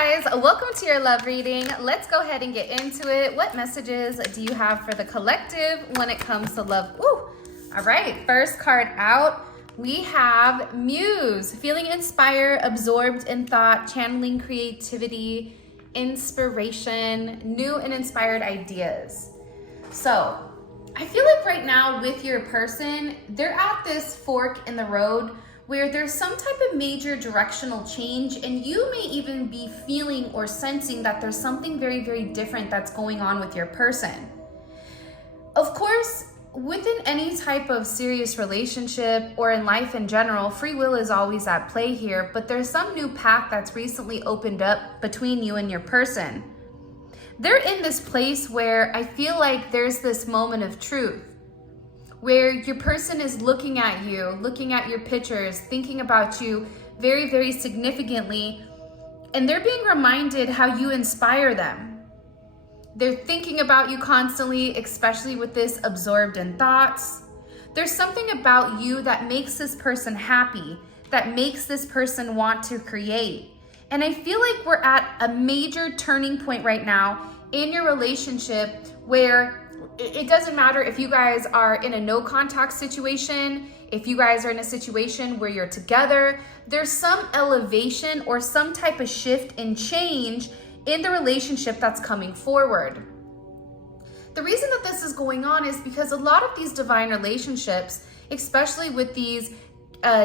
Hey guys, welcome to your love reading. Let's go ahead and get into it. What messages do you have for the collective when it comes to love? Woo! All right, first card out, we have Muse, feeling inspired, absorbed in thought, channeling creativity, inspiration, new and inspired ideas. So I feel like right now with your person, they're at this fork in the road where there's some type of major directional change, and you may even be feeling or sensing that there's something very, very different that's going on with your person. Of course, within any type of serious relationship or in life in general, free will is always at play here, but there's some new path that's recently opened up between you and your person. They're in this place where I feel like there's this moment of truth, where your person is looking at you, looking at your pictures, thinking about you very, very significantly, and they're being reminded how you inspire them. They're thinking about you constantly, especially with this absorbed in thoughts. There's something about you that makes this person happy, that makes this person want to create. And I feel like we're at a major turning point right now in your relationship where it doesn't matter if you guys are in a no contact situation, if you guys are in a situation where you're together, there's some elevation or some type of shift and change in the relationship that's coming forward. The reason that this is going on is because a lot of these divine relationships, especially with these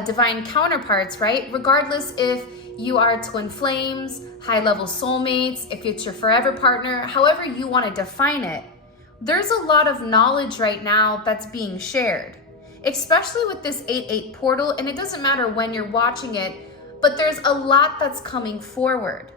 divine counterparts, right? Regardless if you are twin flames, high-level soulmates, if it's your forever partner, however you want to define it, there's a lot of knowledge right now that's being shared, especially with this 8-8 portal, and it doesn't matter when you're watching it, but there's a lot that's coming forward.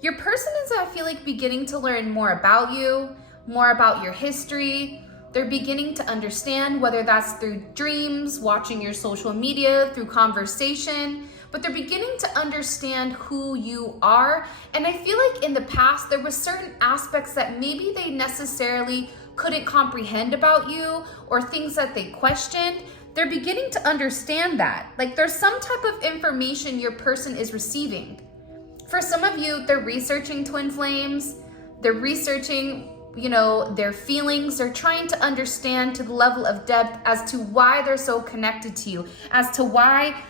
Your person is, I feel like, beginning to learn more about you, more about your history. They're beginning to understand, whether that's through dreams, watching your social media, through conversation, but they're beginning to understand who you are. And I feel like in the past, there were certain aspects that maybe they necessarily couldn't comprehend about you, or things that they questioned. They're beginning to understand that. Like, there's some type of information your person is receiving. For some of you, they're researching twin flames. They're researching, their feelings. They're trying to understand to the level of depth as to why they're so connected to you, as to why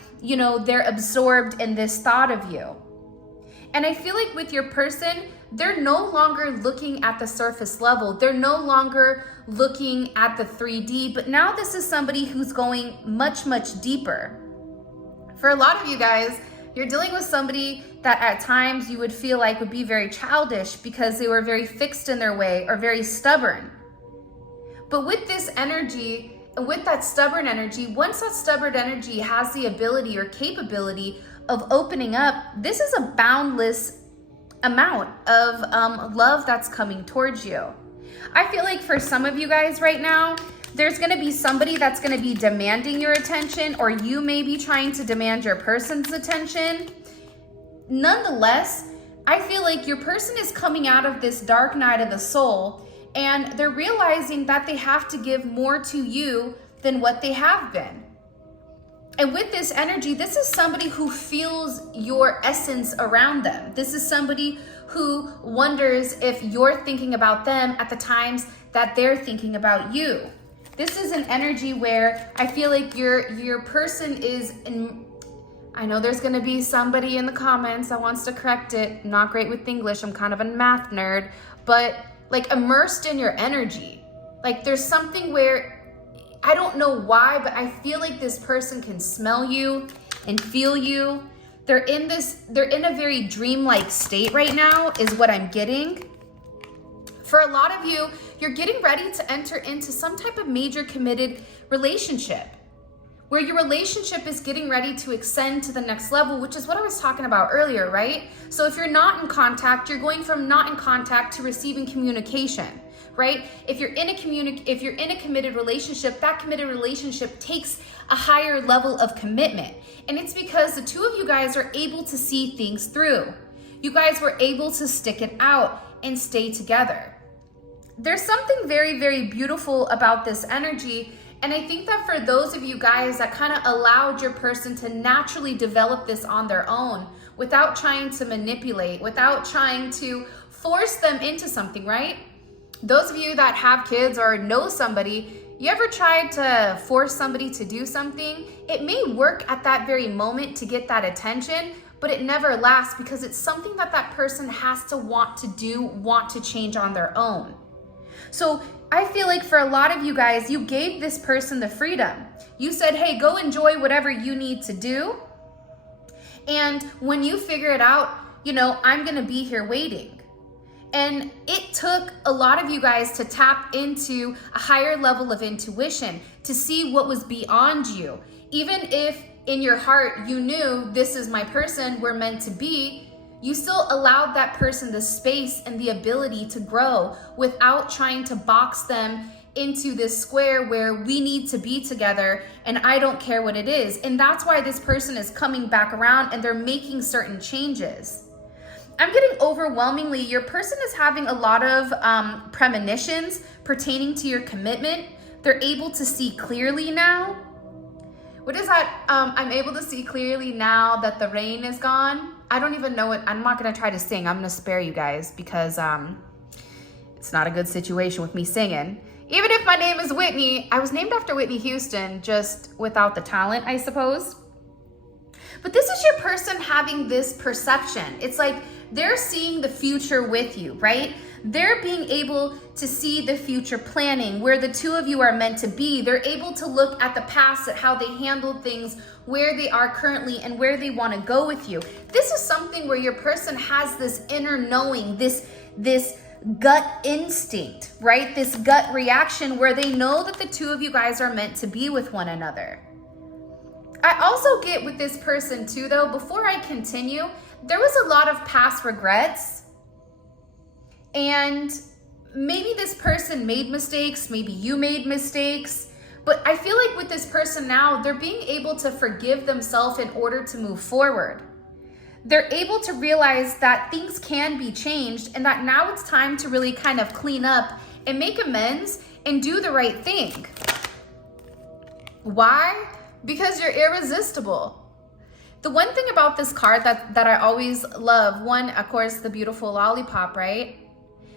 they're absorbed in this thought of you. And I feel like with your person, they're no longer looking at the surface level. They're no longer looking at the 3D, but now this is somebody who's going much, much deeper. For a lot of you guys, you're dealing with somebody that at times you would feel like would be very childish because they were very fixed in their way or very stubborn. But with this energy, with that stubborn energy, once that stubborn energy has the ability or capability of opening up, this is a boundless amount of love that's coming towards you. I feel like for some of you guys right now, there's going to be somebody that's going to be demanding your attention, or you may be trying to demand your person's attention. Nonetheless, I feel like your person is coming out of this dark night of the soul, and they're realizing that they have to give more to you than what they have been. And with this energy, this is somebody who feels your essence around them. This is somebody who wonders if you're thinking about them at the times that they're thinking about you. This is an energy where I feel like your person is in. I know there's gonna be somebody in the comments that wants to correct it. I'm not great with English. I'm kind of a math nerd, but like immersed in your energy. Like there's something where, I don't know why, but I feel like this person can smell you and feel you. They're in a very dreamlike state right now is what I'm getting. For a lot of you, you're getting ready to enter into some type of major committed relationship, where your relationship is getting ready to extend to the next level, which is what I was talking about earlier, right? So if you're not in contact, you're going from not in contact to receiving communication, right? If you're in a committed relationship, that committed relationship takes a higher level of commitment. And it's because the two of you guys are able to see things through. You guys were able to stick it out and stay together. There's something very, very beautiful about this energy. And I think that for those of you guys that kind of allowed your person to naturally develop this on their own, without trying to manipulate, without trying to force them into something, right? Those of you that have kids or know somebody, you ever tried to force somebody to do something? It may work at that very moment to get that attention, but it never lasts because it's something that that person has to want to do, want to change on their own. So I feel like for a lot of you guys, you gave this person the freedom. You said, hey, go enjoy whatever you need to do. And when you figure it out, I'm gonna be here waiting. And it took a lot of you guys to tap into a higher level of intuition, to see what was beyond you. Even if in your heart you knew this is my person, we're meant to be, you still allowed that person the space and the ability to grow without trying to box them into this square where we need to be together and I don't care what it is. And that's why this person is coming back around and they're making certain changes. I'm getting overwhelmingly, your person is having a lot of premonitions pertaining to your commitment. They're able to see clearly now. What is that? I'm able to see clearly now that the rain is gone. I don't even know it. I'm not gonna try to sing. I'm gonna spare you guys because it's not a good situation with me singing. Even if my name is Whitney, I was named after Whitney Houston, just without the talent, I suppose. But this is your person having this perception. It's like they're seeing the future with you, right? They're being able to see the future planning, where the two of you are meant to be. They're able to look at the past, at how they handled things, where they are currently, and where they want to go with you. This is something where your person has this inner knowing, this gut instinct, right? This gut reaction where they know that the two of you guys are meant to be with one another. I also get with this person too, though, before I continue, there was a lot of past regrets. And maybe this person made mistakes, maybe you made mistakes, but I feel like with this person now, they're being able to forgive themselves in order to move forward. They're able to realize that things can be changed and that now it's time to really kind of clean up and make amends and do the right thing. Why? Because you're irresistible. The one thing about this card that I always love, one, of course, the beautiful lollipop, right?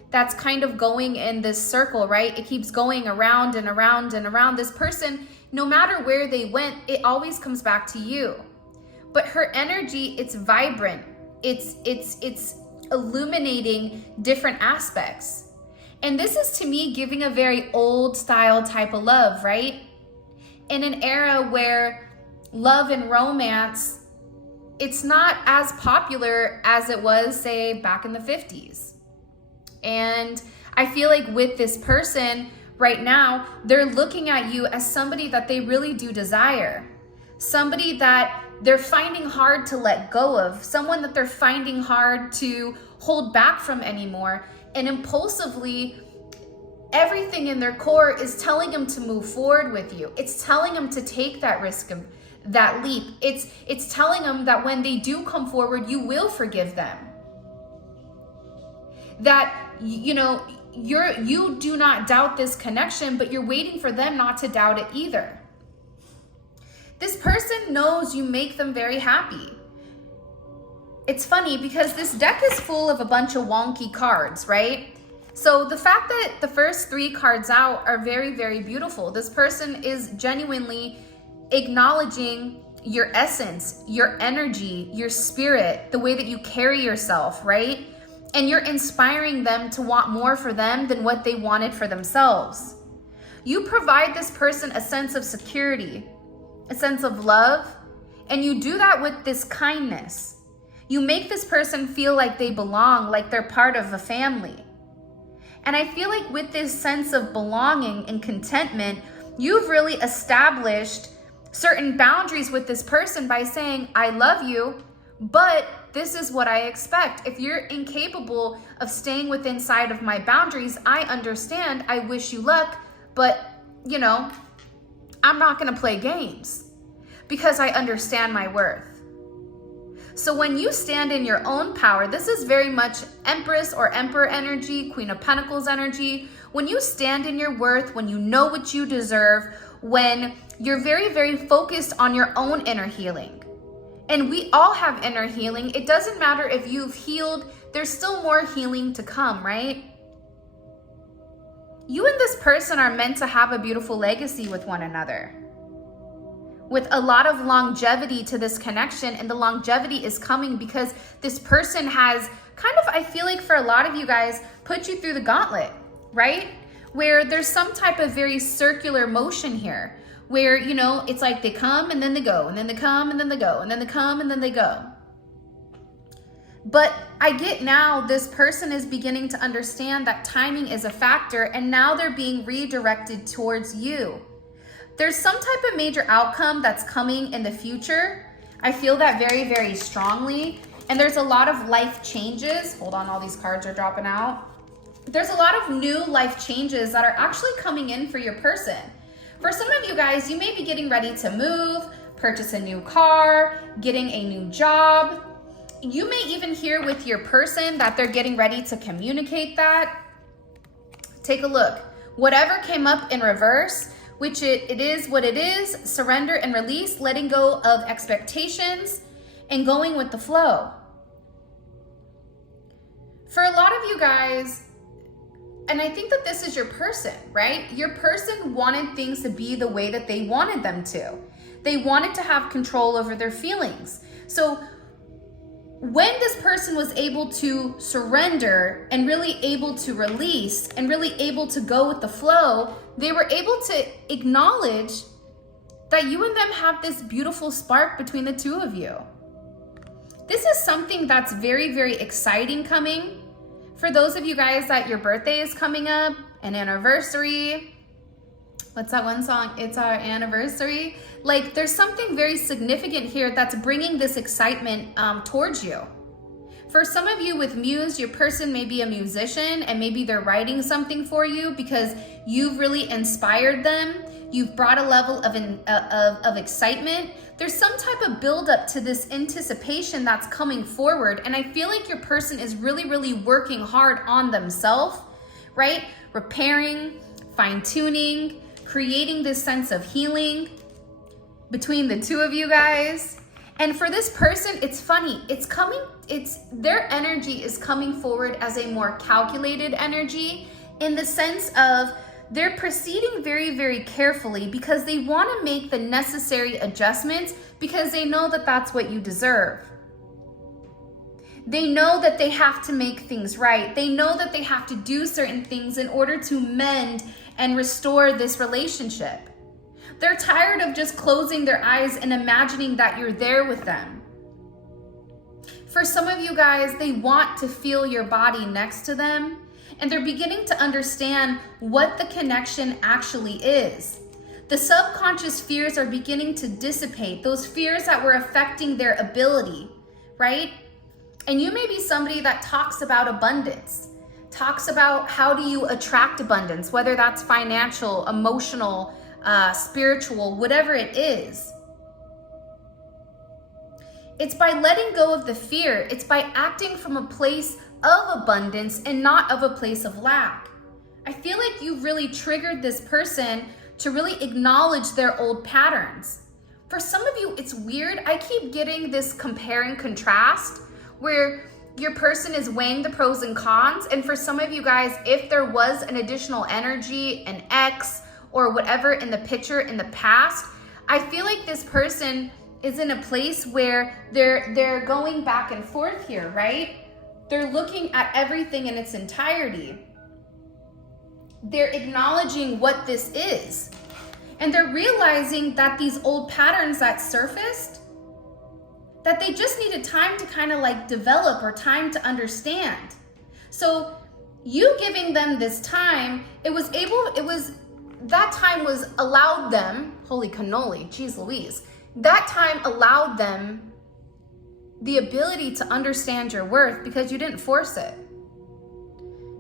That's kind of going in this circle, right? It keeps going around and around and around. This person, no matter where they went, it always comes back to you. But her energy, it's vibrant. It's illuminating different aspects. And this is, to me, giving a very old style type of love, right? In an era where love and romance, it's not as popular as it was, say, back in the 50s. And I feel like with this person right now, they're looking at you as somebody that they really do desire. Somebody that they're finding hard to let go of. Someone that they're finding hard to hold back from anymore. And impulsively, everything in their core is telling them to move forward with you. It's telling them to take that risk, of that leap. It's telling them that when they do come forward, you will forgive them. That, you do not doubt this connection, but you're waiting for them not to doubt it either. This person knows you make them very happy. It's funny because this deck is full of a bunch of wonky cards, right? So the fact that the first 3 cards out are very, very beautiful. This person is genuinely acknowledging your essence, your energy, your spirit, the way that you carry yourself, right? And you're inspiring them to want more for them than what they wanted for themselves. You provide this person a sense of security, a sense of love, and you do that with this kindness. You make this person feel like they belong, like they're part of a family. And I feel like with this sense of belonging and contentment, you've really established certain boundaries with this person by saying, I love you, but this is what I expect. If you're incapable of staying within inside of my boundaries, I understand, I wish you luck, but I'm not gonna play games because I understand my worth. So when you stand in your own power, this is very much Empress or Emperor energy, Queen of Pentacles energy. When you stand in your worth, when you know what you deserve, when you're very, very focused on your own inner healing And we all have inner healing. It doesn't matter if you've healed, there's still more healing to come, right? You and this person are meant to have a beautiful legacy with one another, with a lot of longevity to this connection. And the longevity is coming because this person has kind of, I feel like for a lot of you guys, put you through the gauntlet, right? Where there's some type of very circular motion here, where, you know, it's like they come and then they go, and then they come and then they go, and then they come and then they go. But I get now this person is beginning to understand that timing is a factor, and now they're being redirected towards you. There's some type of major outcome that's coming in the future. I feel that very, very strongly. And there's a lot of life changes. Hold on, all these cards are dropping out. There's a lot of new life changes that are actually coming in for your person. For some of you guys, you may be getting ready to move, purchase a new car, getting a new job. You may even hear with your person that they're getting ready to communicate that. Take a look. Whatever came up in reverse, which it is what it is, surrender and release, letting go of expectations and going with the flow. For a lot of you guys, and I think that this is your person, right? Your person wanted things to be the way that they wanted them to. They wanted to have control over their feelings. So when this person was able to surrender and really able to release and really able to go with the flow, they were able to acknowledge that you and them have this beautiful spark between the two of you. This is something that's very, very exciting coming. For those of you guys that your birthday is coming up, an anniversary, what's that one song? It's our anniversary. Like, there's something very significant here that's bringing this excitement towards you. For some of you with Muse, your person may be a musician and maybe they're writing something for you because you've really inspired them. You've brought a level of excitement. There's some type of buildup to this anticipation that's coming forward. And I feel like your person is really, really working hard on themselves, right? Repairing, fine-tuning, creating this sense of healing between the two of you guys. And for this person, it's funny. Their energy is coming forward as a more calculated energy, in the sense of they're proceeding very, very carefully because they want to make the necessary adjustments because they know that that's what you deserve. They know that they have to make things right. They know that they have to do certain things in order to mend and restore this relationship. They're tired of just closing their eyes and imagining that you're there with them. For some of you guys, they want to feel your body next to them, and they're beginning to understand what the connection actually is. The subconscious fears are beginning to dissipate, those fears that were affecting their ability, right? And you may be somebody that talks about abundance, talks about how do you attract abundance, whether that's financial, emotional, spiritual, whatever it is. It's by letting go of the fear. It's by acting from a place of abundance and not of a place of lack. I feel like you've really triggered this person to really acknowledge their old patterns. For some of you, it's weird. I keep getting this compare and contrast where your person is weighing the pros and cons. And for some of you guys, if there was an additional energy, an ex, or whatever in the picture in the past, I feel like this person is in a place where they're going back and forth here, right? They're looking at everything in its entirety. They're acknowledging what this is. And they're realizing that these old patterns that surfaced, that they just needed time to kind of like develop or time to understand. So you giving them this time, that time was allowed them, holy cannoli, geez Louise, that time allowed them the ability to understand your worth because you didn't force it.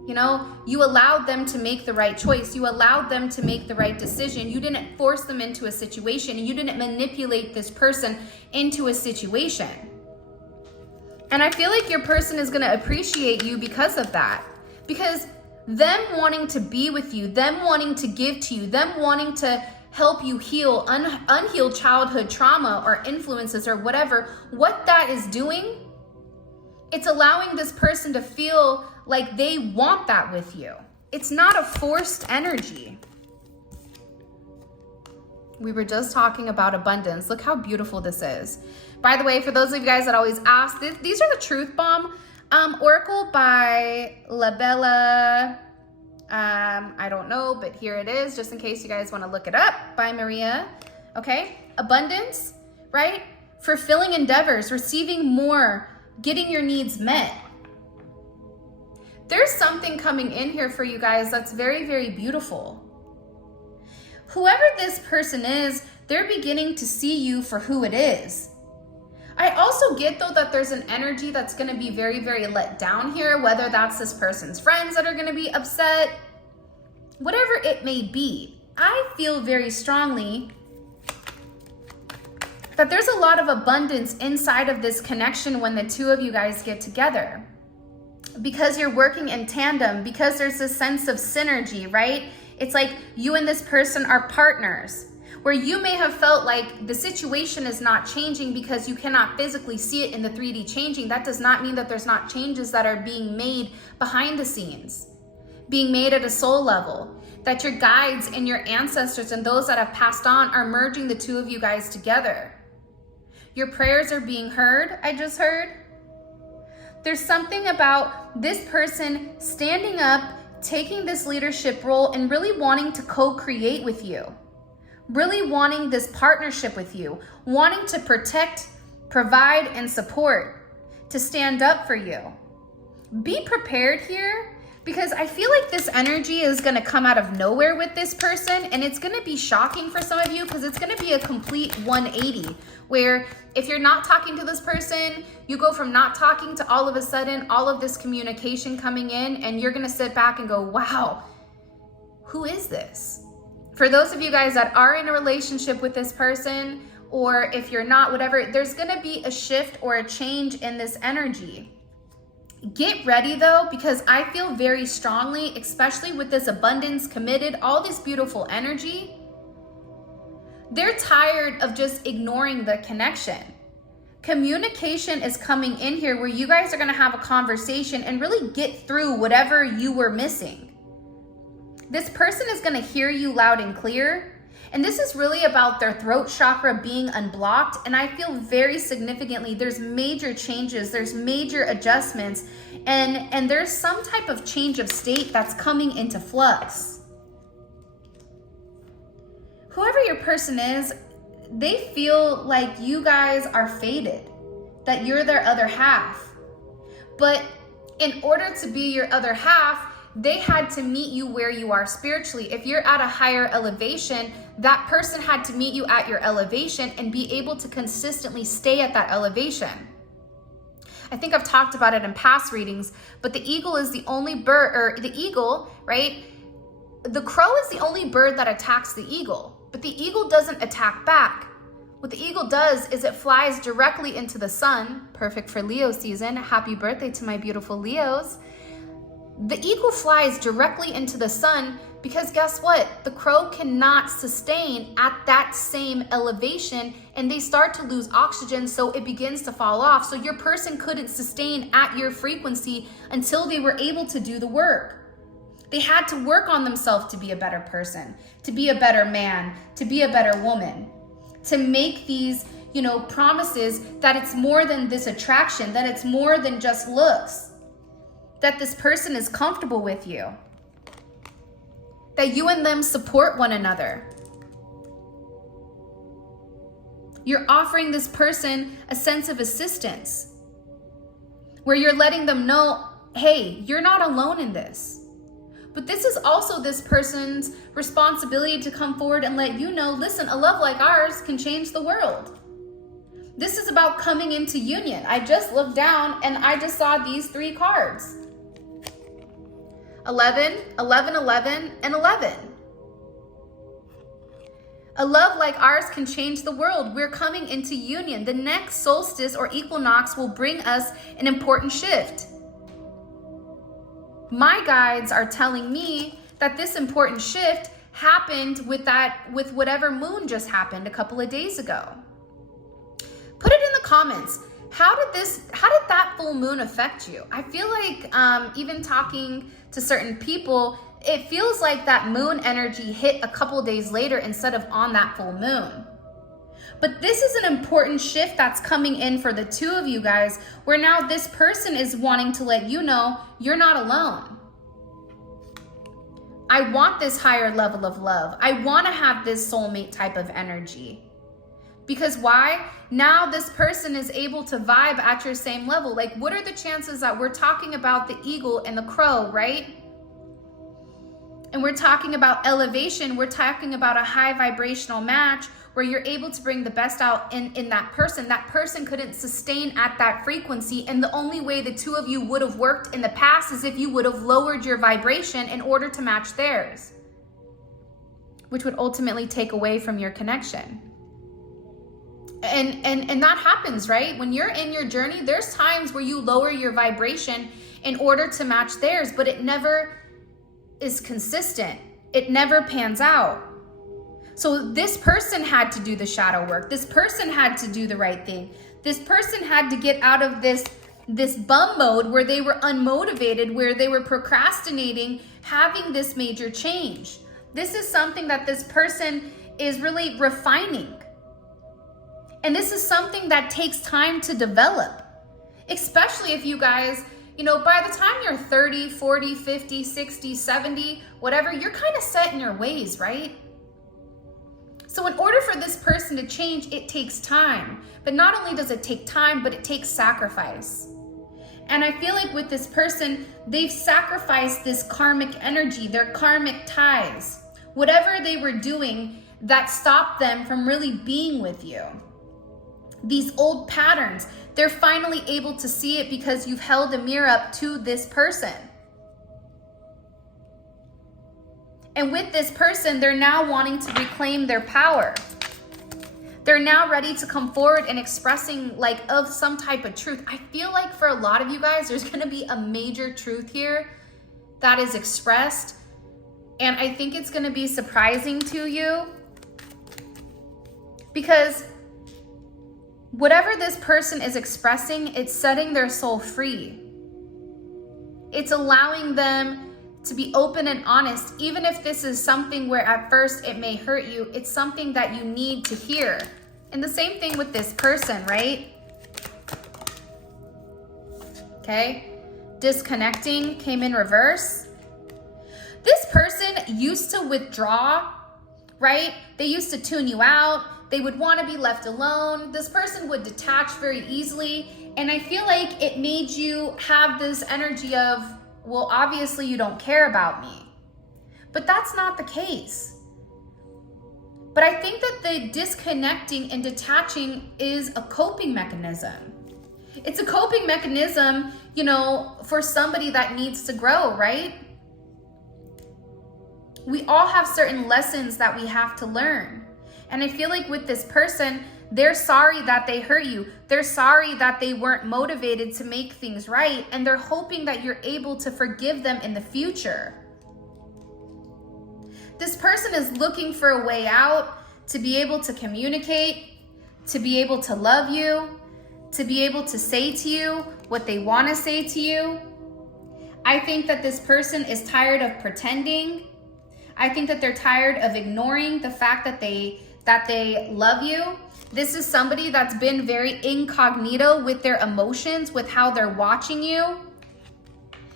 You know, you allowed them to make the right choice. You allowed them to make the right decision. You didn't force them into a situation. You didn't manipulate this person into a situation. And I feel like your person is going to appreciate you because of that. Because them wanting to be with you, them wanting to give to you, them wanting to help you heal unhealed childhood trauma or influences or whatever, what that is doing, it's allowing this person to feel like they want that with you. It's not a forced energy. We were just talking about abundance. Look how beautiful this is. By the way, for those of you guys that always ask, these are the Truth Bomb Oracle by La Bella. I don't know, but here it is, just in case you guys want to look it up, by Maria. Okay, abundance, right? Fulfilling endeavors, receiving more, getting your needs met. There's something coming in here for you guys that's very, very beautiful. Whoever this person is, they're beginning to see you for who it is. I also get though that there's an energy that's going to be very, very let down here, whether that's this person's friends that are going to be upset, whatever it may be. I feel very strongly that there's a lot of abundance inside of this connection when the two of you guys get together, because you're working in tandem, because there's this sense of synergy, right? It's like you and this person are partners, where you may have felt like the situation is not changing because you cannot physically see it in the 3D changing. That does not mean that there's not changes that are being made behind the scenes, being made at a soul level, that your guides and your ancestors and those that have passed on are merging the two of you guys together. Your prayers are being heard, I just heard. There's something about this person standing up, taking this leadership role and really wanting to co-create with you. Really wanting this partnership with you, wanting to protect, provide, and support, to stand up for you. Be prepared here, because I feel like this energy is going to come out of nowhere with this person, and it's going to be shocking for some of you because it's going to be a complete 180, where if you're not talking to this person, you go from not talking to all of a sudden all of this communication coming in, and you're going to sit back and go, wow, who is this? For those of you guys that are in a relationship with this person, or if you're not, whatever, there's going to be a shift or a change in this energy. Get ready though, because I feel very strongly, especially with this abundance, committed, all this beautiful energy, they're tired of just ignoring the connection. Communication is coming in here where you guys are going to have a conversation and really get through whatever you were missing. This person is going to hear you loud and clear. And this is really about their throat chakra being unblocked. And I feel very significantly there's major changes, there's major adjustments, and there's some type of change of state that's coming into flux. Whoever your person is, they feel like you guys are fated, that you're their other half. But in order to be your other half, they had to meet you where you are spiritually. If you're at a higher elevation, that person had to meet you at your elevation and be able to consistently stay at that elevation. I think I've talked about it in past readings, but the eagle is the only bird, or the eagle, right? The crow is the only bird that attacks the eagle, but the eagle doesn't attack back. What the eagle does is it flies directly into the sun, perfect for Leo season. Happy birthday to my beautiful Leos. The eagle flies directly into the sun because guess what? The crow cannot sustain at that same elevation, and they start to lose oxygen, so it begins to fall off. So your person couldn't sustain at your frequency until they were able to do the work. They had to work on themselves to be a better person, to be a better man, to be a better woman, to make these, promises that it's more than this attraction, that it's more than just looks, that this person is comfortable with you, that you and them support one another. You're offering this person a sense of assistance, where you're letting them know, hey, you're not alone in this. But this is also this person's responsibility to come forward and let you know, listen, a love like ours can change the world. This is about coming into union. I just looked down and I just saw these 3 cards. 11, 11, 11, and 11. A love like ours can change the world. We're coming into union. The next solstice or equinox will bring us an important shift. My guides are telling me that this important shift happened with whatever moon just happened a couple of days ago? Put it in the comments. How did that full moon affect you? I feel like even talking to certain people, it feels like that moon energy hit a couple days later instead of on that full moon. But this is an important shift that's coming in for the two of you guys, where now this person is wanting to let you know you're not alone. I want this higher level of love. I want to have this soulmate type of energy. Because why? Now this person is able to vibe at your same level. Like, what are the chances that we're talking about the eagle and the crow, right? And we're talking about elevation. We're talking about a high vibrational match where you're able to bring the best out in that person. That person couldn't sustain at that frequency. And the only way the two of you would have worked in the past is if you would have lowered your vibration in order to match theirs, which would ultimately take away from your connection. And that happens, right? When you're in your journey, there's times where you lower your vibration in order to match theirs, but it never is consistent. It never pans out. So this person had to do the shadow work. This person had to do the right thing. This person had to get out of this bum mode where they were unmotivated, where they were procrastinating, having this major change. This is something that this person is really refining. And this is something that takes time to develop, especially if you guys, by the time you're 30, 40, 50, 60, 70, whatever, you're kind of set in your ways, right? So in order for this person to change, it takes time. But not only does it take time, but it takes sacrifice. And I feel like with this person, they've sacrificed this karmic energy, their karmic ties, whatever they were doing that stopped them from really being with you. These old patterns, they're finally able to see it because you've held a mirror up to this person. And with this person, they're now wanting to reclaim their power. They're now ready to come forward and expressing of some type of truth. I feel like for a lot of you guys, there's going to be a major truth here that is expressed. And I think it's going to be surprising to you because whatever this person is expressing, it's setting their soul free. It's allowing them to be open and honest, even if this is something where at first it may hurt you, it's something that you need to hear. And the same thing with this person, right? Okay, disconnecting came in reverse. This person used to withdraw, right? They used to tune you out. They would want to be left alone. This person would detach very easily. And I feel like it made you have this energy of, well, obviously you don't care about me. But that's not the case. But I think that the disconnecting and detaching is a coping mechanism. It's a coping mechanism, for somebody that needs to grow, right? We all have certain lessons that we have to learn. And I feel like with this person, they're sorry that they hurt you. They're sorry that they weren't motivated to make things right. And they're hoping that you're able to forgive them in the future. This person is looking for a way out, to be able to communicate, to be able to love you, to be able to say to you what they want to say to you. I think that this person is tired of pretending. I think that they're tired of ignoring the fact that they love you. This is somebody that's been very incognito with their emotions, with how they're watching you.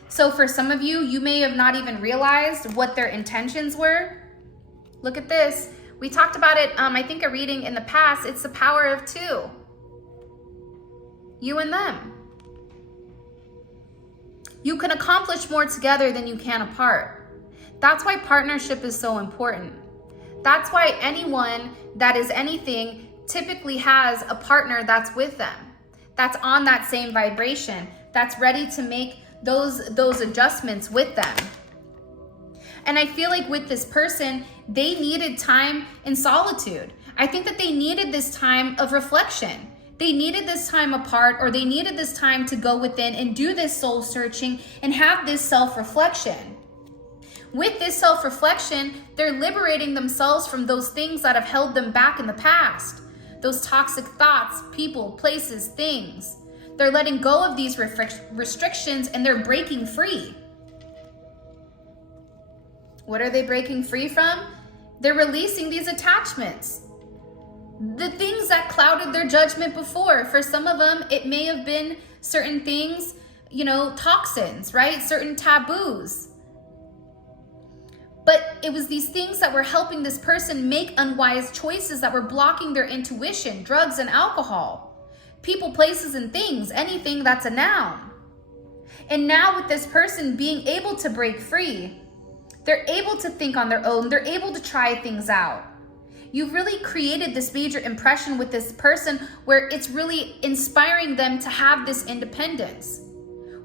So for some of you, you may have not even realized what their intentions were. Look at this. We talked about it, I think a reading in the past. It's the power of two. You and them. You can accomplish more together than you can apart. That's why partnership is so important. That's why anyone that is anything typically has a partner that's with them, that's on that same vibration, that's ready to make those adjustments with them. And I feel like with this person, they needed time in solitude. I think that they needed this time of reflection. They needed this time apart, or they needed this time to go within and do this soul searching and have this self-reflection. With this self-reflection, they're liberating themselves from those things that have held them back in the past. Those toxic thoughts, people, places, things. They're letting go of these restrictions and they're breaking free. What are they breaking free from? They're releasing these attachments. The things that clouded their judgment before. For some of them, it may have been certain things, you know, toxins, right? Certain taboos. But it was these things that were helping this person make unwise choices that were blocking their intuition, drugs and alcohol, people, places, and things, anything that's a noun. And now with this person being able to break free, they're able to think on their own, they're able to try things out. You've really created this major impression with this person where it's really inspiring them to have this independence.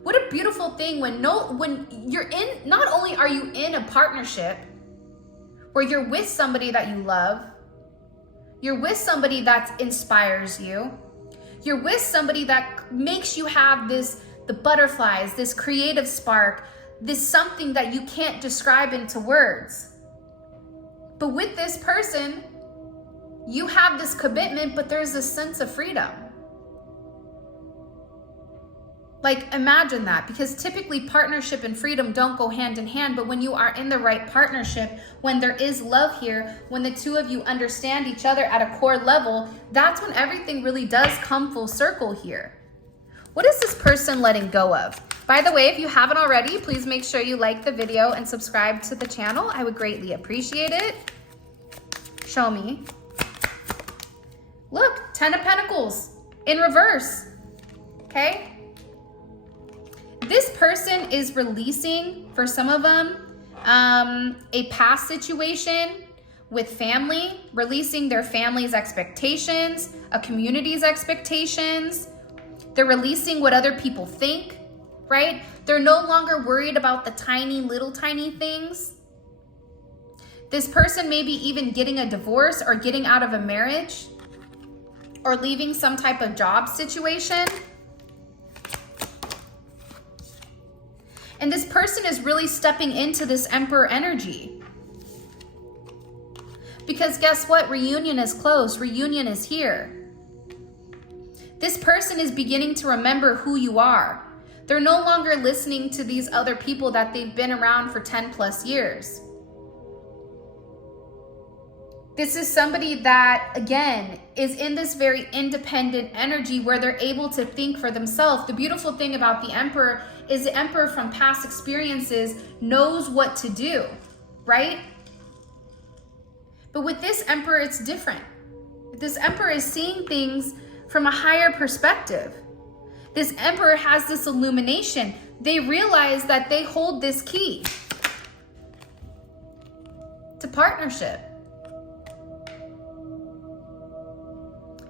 What a beautiful thing when you're in, not only are you in a partnership where you're with somebody that you love, you're with somebody that inspires you, you're with somebody that makes you have the butterflies, this creative spark, this something that you can't describe into words. But with this person, you have this commitment, but there's this sense of freedom. Like, imagine that, because typically partnership and freedom don't go hand in hand, but when you are in the right partnership, when there is love here, when the two of you understand each other at a core level, that's when everything really does come full circle here. What is this person letting go of? By the way, if you haven't already, please make sure you like the video and subscribe to the channel. I would greatly appreciate it. Show me. Look, 10 of Pentacles in reverse, okay? This person is releasing, for some of them, a past situation with family, releasing their family's expectations, a community's expectations. They're releasing what other people think, right? They're no longer worried about the little tiny things. This person may be even getting a divorce or getting out of a marriage or leaving some type of job situation. And this person is really stepping into this Emperor energy. Because guess what? Reunion is close. Reunion is here. This person is beginning to remember who you are. They're no longer listening to these other people that they've been around for 10 plus years. This is somebody that, again, is in this very independent energy where they're able to think for themselves. The beautiful thing about the Emperor is the Emperor from past experiences knows what to do, right? But with this Emperor, it's different. This Emperor is seeing things from a higher perspective. This Emperor has this illumination. They realize that they hold this key to partnership.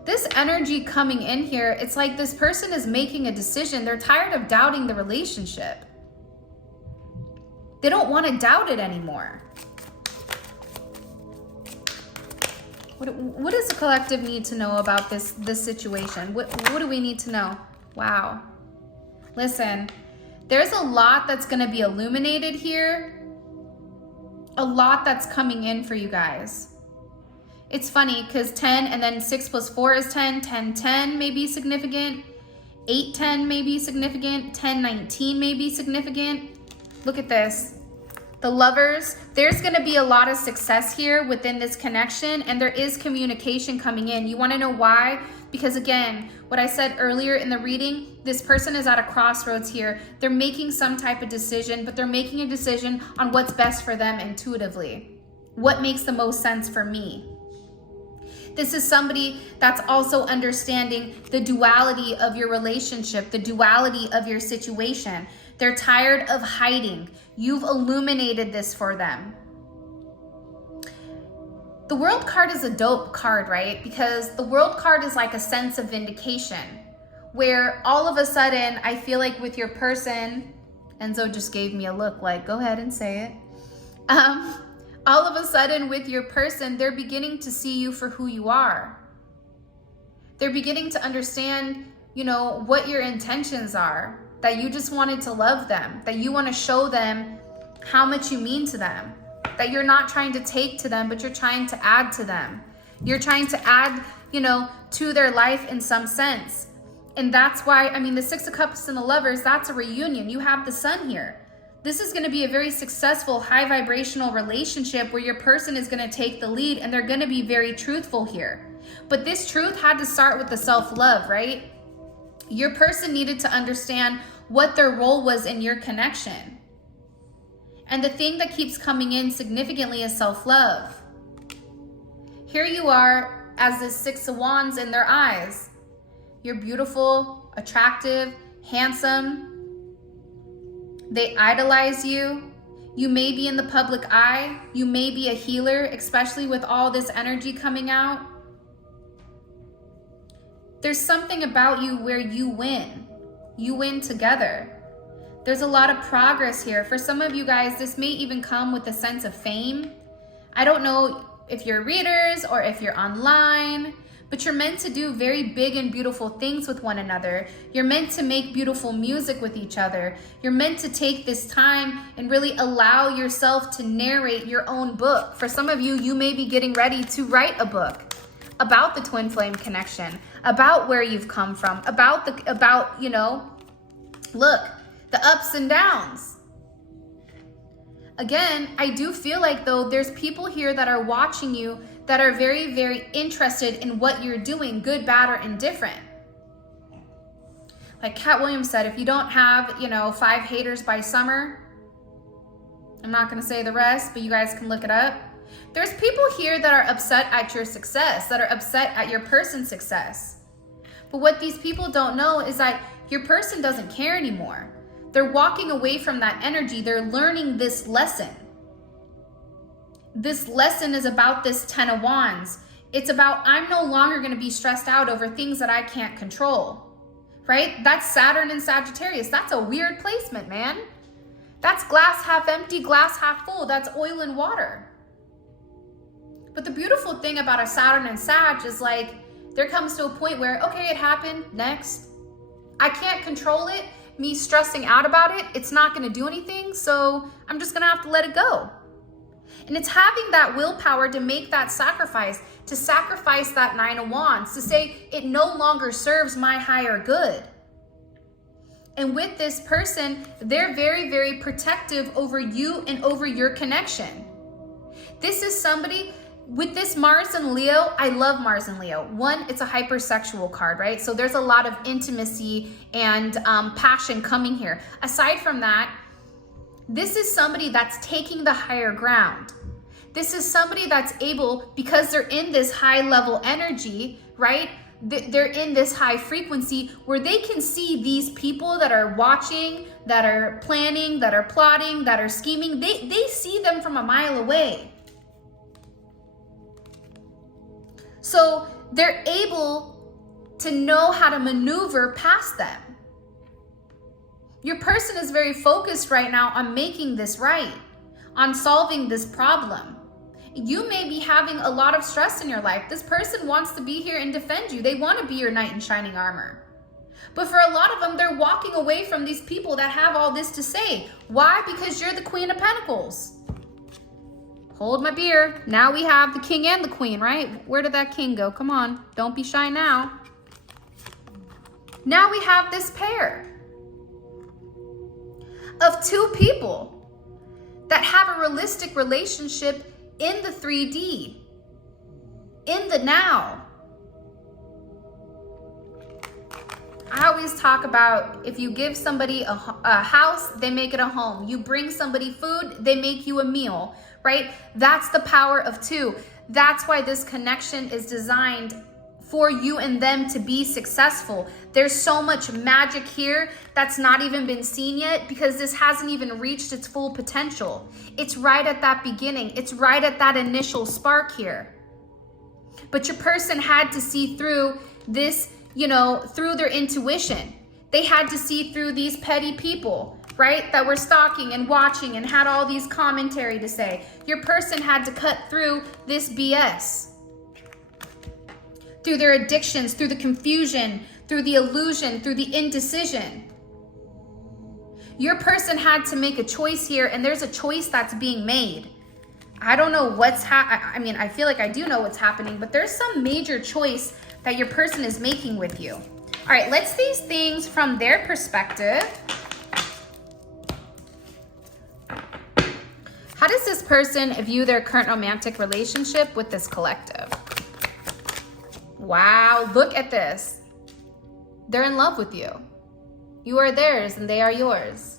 This energy coming in here, it's like this person is making a decision. They're tired of doubting the relationship. They don't want to doubt it anymore. What does the collective need to know about this situation? What do we need to know? Wow. Listen, there's a lot that's going to be illuminated here. A lot that's coming in for you guys. It's funny because 10 and then 6 plus 4 is 10. 10, 10 may be significant. 8, 10 may be significant. 10, 19 may be significant. Look at this. The Lovers, there's going to be a lot of success here within this connection, and there is communication coming in. You want to know why? Because again, what I said earlier in the reading, this person is at a crossroads here. They're making some type of decision, but they're making a decision on what's best for them intuitively. What makes the most sense for me? This is somebody that's also understanding the duality of your relationship, the duality of your situation. They're tired of hiding. You've illuminated this for them. The World card is a dope card, right? Because the World card is like a sense of vindication, where all of a sudden, I feel like with your person, Enzo just gave me a look like, go ahead and say it. All of a sudden with your person, they're beginning to see you for who you are. They're beginning to understand, you know, what your intentions are, that you just wanted to love them, that you want to show them how much you mean to them. That you're not trying to take to them, but you're trying to add to them. You're trying to add, you know, to their life in some sense. And that's why, I mean, the Six of Cups and the Lovers, that's a reunion. You have the Sun here. This is going to be a very successful, high vibrational relationship where your person is going to take the lead and they're going to be very truthful here. But this truth had to start with the self-love, right? Your person needed to understand what their role was in your connection. And the thing that keeps coming in significantly is self-love. Here you are as this Six of Wands in their eyes. You're beautiful, attractive, handsome. They idolize you. You may be in the public eye. You may be a healer, especially with all this energy coming out. There's something about you where you win. You win together. There's a lot of progress here. For some of you guys, this may even come with a sense of fame. I don't know if you're readers or if you're online, but you're meant to do very big and beautiful things with one another. You're meant to make beautiful music with each other. You're meant to take this time and really allow yourself to narrate your own book. For some of you, you may be getting ready to write a book about the twin flame connection, about where you've come from, about you know, look, the ups and downs. Again, I do feel like though there's people here that are watching you that are very, very interested in what you're doing, good, bad, or indifferent. Like Cat Williams said, if you don't have, you know, 5 haters by summer, I'm not gonna say the rest, but you guys can look it up. There's people here that are upset at your success, that are upset at your person's success. But what these people don't know is that your person doesn't care anymore. They're walking away from that energy. They're learning this lesson. This lesson is about this 10 of Wands. It's about, I'm no longer going to be stressed out over things that I can't control, right? That's Saturn and Sagittarius. That's a weird placement, man. That's glass half empty, glass half full. That's oil and water. But the beautiful thing about a Saturn and Sag is like, there comes to a point where, okay, it happened, next. I can't control it. Me stressing out about it, it's not going to do anything, so I'm just going to have to let it go. And it's having that willpower to make that sacrifice, to sacrifice that 9 of Wands, to say it no longer serves my higher good. And with this person, they're very, very protective over you and over your connection. This is somebody with this Mars and Leo. I love Mars and Leo. One, it's a hypersexual card, right? So there's a lot of intimacy and passion coming here. Aside from that, this is somebody that's taking the higher ground. This is somebody that's able, because they're in this high level energy, right? They're in this high frequency where they can see these people that are watching, that are planning, that are plotting, that are scheming. They see them from a mile away. So they're able to know how to maneuver past them. Your person is very focused right now on making this right, on solving this problem. You may be having a lot of stress in your life. This person wants to be here and defend you. They want to be your knight in shining armor. But for a lot of them, they're walking away from these people that have all this to say. Why? Because you're the Queen of Pentacles. Hold my beer. Now we have the king and the queen, right? Where did that king go? Come on. Don't be shy now. Now we have this pair of 2 people that have a realistic relationship in the 3D, in the now. I always talk about if you give somebody a house, they make it a home. You bring somebody food, they make you a meal, right? That's the power of 2. That's why this connection is designed for you and them to be successful. There's so much magic here that's not even been seen yet because this hasn't even reached its full potential. It's right at that beginning. It's right at that initial spark here. But your person had to see through this, you know, through their intuition. They had to see through these petty people, right? That were stalking and watching and had all these commentary to say. Your person had to cut through this BS. Through their addictions, through the confusion, through the illusion, through the indecision. Your person had to make a choice here, and there's a choice that's being made. I don't know what's I mean, I feel like I do know what's happening, but there's some major choice that your person is making with you. All right, let's see these things from their perspective. How does this person view their current romantic relationship with this collective? Wow, look at this. They're in love with you. You are theirs and they are yours.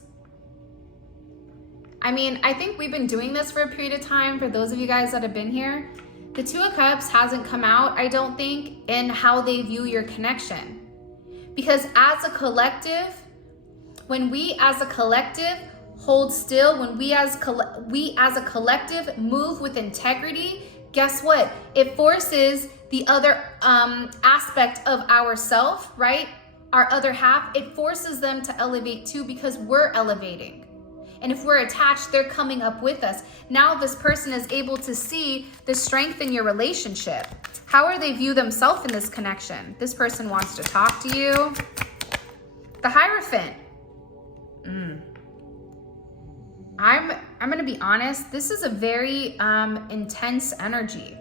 I mean, I think we've been doing this for a period of time. For those of you guys that have been here, the Two of Cups hasn't come out, I don't think, in how they view your connection. Because as a collective, when we as a collective hold still, when we as a collective move with integrity, guess what? It forces the other aspect of ourself, right? Our other half, it forces them to elevate too, because we're elevating. And if we're attached, they're coming up with us. Now this person is able to see the strength in your relationship. How are they view themselves in this connection? This person wants to talk to you. The Hierophant. I'm going to be honest. This is a very intense energy.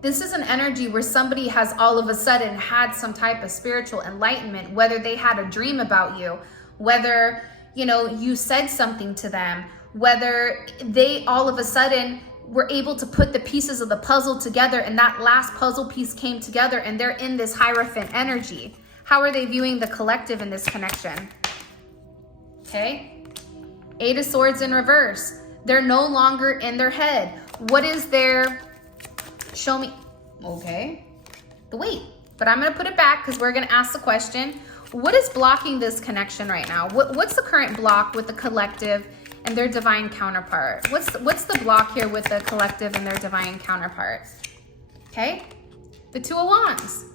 This is an energy where somebody has all of a sudden had some type of spiritual enlightenment, whether they had a dream about you, whether, you know, you said something to them, whether they all of a sudden were able to put the pieces of the puzzle together and that last puzzle piece came together and they're in this Hierophant energy. How are they viewing the collective in this connection? Okay. Eight of Swords in reverse. They're no longer in their head. What is their, show me, okay, the Weight. But I'm going to put it back because we're going to ask the question, what is blocking this connection right now? What's the current block with the collective and their divine counterpart? What's the block here with the collective and their divine counterpart? Okay, the Two of Wands.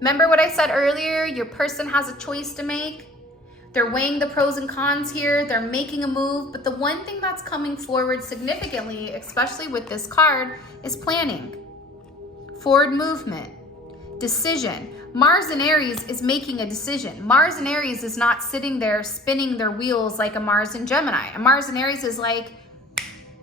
Remember what I said earlier? Your person has a choice to make. They're weighing the pros and cons here. They're making a move. But the one thing that's coming forward significantly, especially with this card, is planning. Forward movement. Decision. Mars in Aries is making a decision. Mars in Aries is not sitting there spinning their wheels like a Mars in Gemini. A Mars in Aries is like,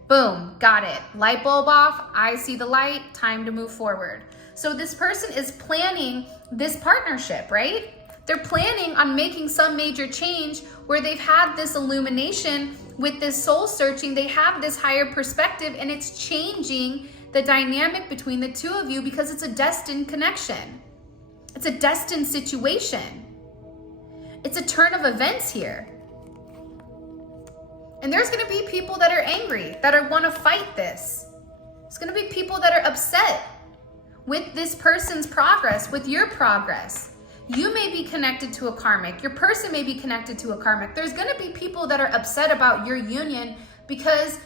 boom, got it. Light bulb off. I see the light. Time to move forward. So this person is planning this partnership, right? They're planning on making some major change where they've had this illumination with this soul searching. They have this higher perspective and it's changing the dynamic between the two of you because it's a destined connection. It's a destined situation. It's a turn of events here. And there's going to be people that are angry, that want to fight this. There's going to be people that are upset with this person's progress, with your progress. You may be connected to a karmic. Your person may be connected to a karmic. There's going to be people that are upset about your union because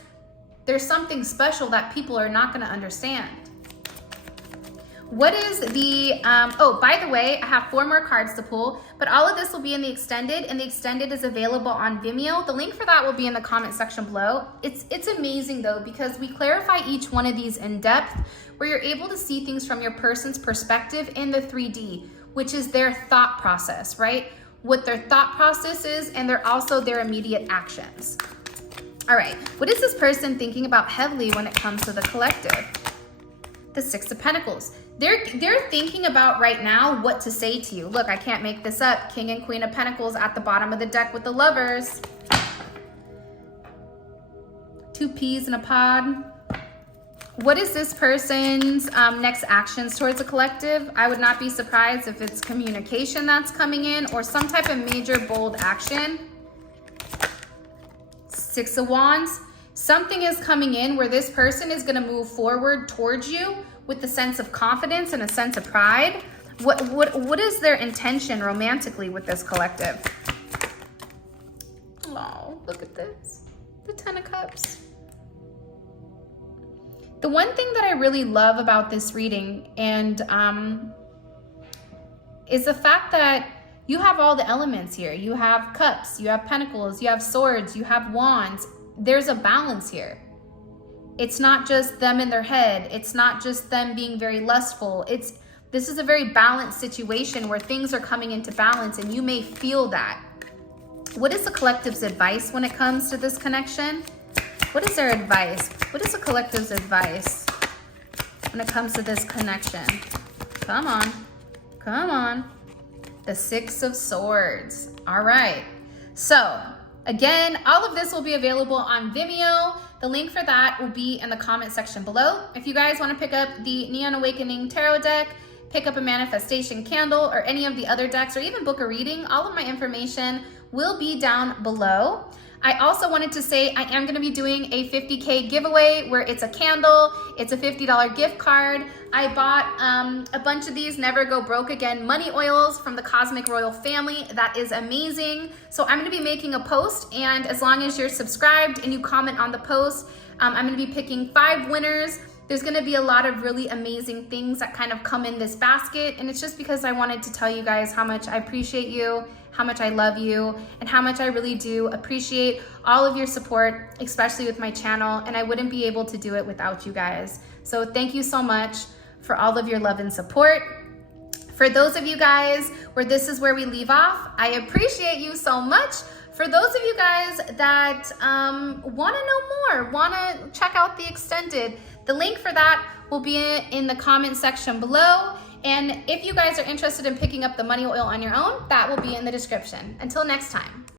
there's something special that people are not going to understand. What is the, oh, by the way, I have 4 more cards to pull, but all of this will be in the extended, and the extended is available on Vimeo. The link for that will be in the comment section below. It's amazing though, because we clarify each one of these in depth, where you're able to see things from your person's perspective in the 3D, which is their thought process, right? What their thought process is, and they're also their immediate actions. All right, what is this person thinking about heavily when it comes to the collective? The Six of Pentacles. They're thinking about right now what to say to you. Look, I can't make this up. King and Queen of Pentacles at the bottom of the deck with the Lovers. 2 peas in a pod. What is this person's next actions towards a collective? I would not be surprised if it's communication that's coming in or some type of major bold action. 6 of Wands. Something is coming in where this person is going to move forward towards you with a sense of confidence and a sense of pride. What is their intention romantically with this collective? Oh, look at this. The 10 of Cups. The one thing that I really love about this reading and is the fact that you have all the elements here. You have cups, you have pentacles, you have swords, you have wands. There's a balance here. It's not just them in their head. It's not just them being very lustful. This is a very balanced situation where things are coming into balance, and you may feel that. What is the collective's advice when it comes to this connection? What is their advice? What is the collective's advice when it comes to this connection? Come on. Come on. The Six of Swords. All right. So, again, all of this will be available on Vimeo. The link for that will be in the comment section below. If you guys want to pick up the Neon Awakening Tarot deck, pick up a manifestation candle, or any of the other decks, or even book a reading, all of my information will be down below. I also wanted to say I am going to be doing a 50K giveaway where it's a candle, it's a $50 gift card. I bought a bunch of these Never Go Broke Again money oils from the Cosmic Royal family. That is amazing. So I'm going to be making a post, and as long as you're subscribed and you comment on the post, I'm going to be picking 5 winners. There's going to be a lot of really amazing things that kind of come in this basket, and it's just because I wanted to tell you guys how much I appreciate you, how much I love you, and how much I really do appreciate all of your support, especially with my channel, and I wouldn't be able to do it without you guys. So thank you so much for all of your love and support. For those of you guys where this is where we leave off, I appreciate you so much. For those of you guys that want to know more, want to check out the extended, the link for that will be in the comment section below. And if you guys are interested in picking up the money oil on your own, that will be in the description. Until next time.